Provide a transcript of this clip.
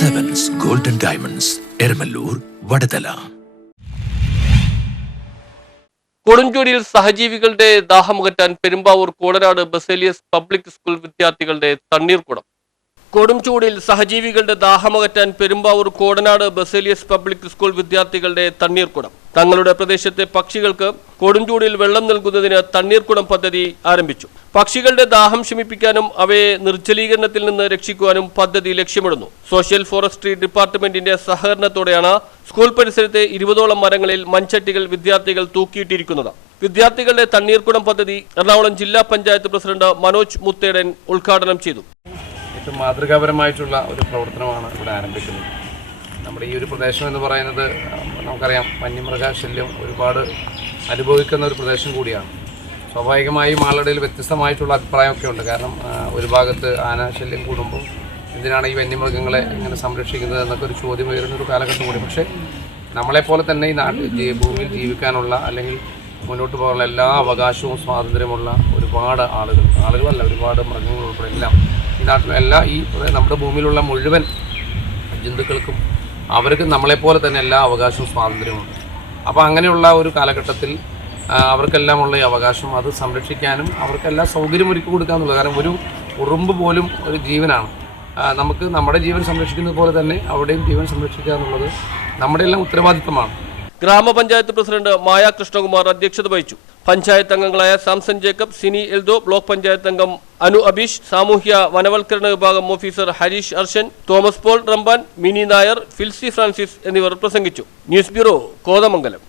Diamonds Eramallur Vadathala കൊടുഞ്ചൂരിൽ സഹജീവികളുടെ ദാഹമകറ്റാൻ പെരുമ്പാവൂർ കോടനാട് ബസേലിയസ് പബ്ലിക് സ്കൂൾ വിദ്യാർത്ഥികളുടെ തണ്ണീർക്കുടം. കൊടുംചൂടിൽ സഹജീവികളുടെ ദാഹമകറ്റാൻ പെരുമ്പാവൂർ കോടനാട് ബസേലിയസ് പബ്ലിക് സ്കൂൾ വിദ്യാർത്ഥികളുടെ തണ്ണീർക്കുടം. തങ്ങളുടെ പ്രദേശത്തെ പക്ഷികൾക്ക് കൊടുംചൂടിൽ വെള്ളം നൽകുന്നതിന് തണ്ണീർക്കുടം പദ്ധതി ആരംഭിച്ചു. പക്ഷികളുടെ ദാഹം ശമിപ്പിക്കാനും അവയെ നിർജലീകരണത്തിൽ നിന്ന് രക്ഷിക്കുവാനും പദ്ധതി ലക്ഷ്യമിടുന്നു. സോഷ്യൽ ഫോറസ്ട്രി ഡിപ്പാർട്ട്മെന്റിന്റെ സഹകരണത്തോടെയാണ് സ്കൂൾ പരിസരത്തെ ഇരുപതോളം മരങ്ങളിൽ മൺചട്ടികൾ വിദ്യാർത്ഥികൾ തൂക്കിയിട്ടിരിക്കുന്നത്. വിദ്യാർത്ഥികളുടെ തണ്ണീർക്കുടം പദ്ധതി എറണാകുളം ജില്ലാ പഞ്ചായത്ത് പ്രസിഡന്റ് മനോജ് മുത്തേടൻ ഉദ്ഘാടനം ചെയ്തു. ഏറ്റവും മാതൃകാപരമായിട്ടുള്ള ഒരു പ്രവർത്തനമാണ് ഇവിടെ ആരംഭിക്കുന്നത്. നമ്മുടെ ഈ ഒരു പ്രദേശം എന്ന് പറയുന്നത് നമുക്കറിയാം വന്യമൃഗശല്യം ഒരുപാട് അനുഭവിക്കുന്ന ഒരു പ്രദേശം കൂടിയാണ്. സ്വാഭാവികമായും ആളുടെ വ്യത്യസ്തമായിട്ടുള്ള അഭിപ്രായമൊക്കെ ഉണ്ട്. കാരണം ഒരു ഭാഗത്ത് ആനശല്യം കൂടുമ്പോൾ എന്തിനാണ് ഈ വന്യമൃഗങ്ങളെ ഇങ്ങനെ സംരക്ഷിക്കുന്നത് എന്നൊക്കെ ഒരു ചോദ്യം ഉയരുന്ന ഒരു കാലഘട്ടം കൂടി. പക്ഷേ നമ്മളെപ്പോലെ തന്നെ ഈ നാട്ടിൽ ഭൂമിയിൽ ജീവിക്കാനുള്ള അല്ലെങ്കിൽ മുന്നോട്ട് പോകാനുള്ള എല്ലാ അവകാശവും സ്വാതന്ത്ര്യമുള്ള ഒരുപാട് ആളുകൾ ആളുകളല്ല ഒരുപാട് മൃഗങ്ങൾ ഉൾപ്പെടെ എല്ലാം ഈ എല്ലാ ഈ നമ്മുടെ ഭൂമിയിലുള്ള മുഴുവൻ ജന്തുക്കൾക്കും അവർക്ക് നമ്മളെപ്പോലെ തന്നെ എല്ലാ അവകാശവും സ്വാതന്ത്ര്യമുണ്ട്. അപ്പോൾ അങ്ങനെയുള്ള ഒരു കാലഘട്ടത്തിൽ അവർക്കെല്ലാം ഉള്ള ഈ അവകാശം അത് സംരക്ഷിക്കാനും അവർക്കെല്ലാം സൗകര്യം ഒരുക്കി കൊടുക്കുക എന്നുള്ളത് കാരണം ഒരു ഉറുമ്പ് പോലും ഒരു ജീവനാണ്. നമുക്ക് നമ്മുടെ ജീവൻ സംരക്ഷിക്കുന്നത് പോലെ തന്നെ അവിടെയും ജീവൻ സംരക്ഷിക്കുക എന്നുള്ളത് നമ്മുടെ എല്ലാം ഉത്തരവാദിത്തമാണ് ഗ്രാമപഞ്ചായത്ത് പ്രസിഡന്റ് മായ കൃഷ്ണകുമാർ അധ്യക്ഷത വഹിച്ചു. പഞ്ചായത്ത് അംഗങ്ങളായ Samson Jacob Sini Eldho block panchayat അംഗം അനു അബീഷ് സാമൂഹ്യ വനവൽക്കരണ വിഭാഗം officer Harish Arshan Thomas Paul Ramban Mini Nair Filsy Francis എന്നിവർ പ്രസംഗിച്ചു. News bureau Kothamangalam.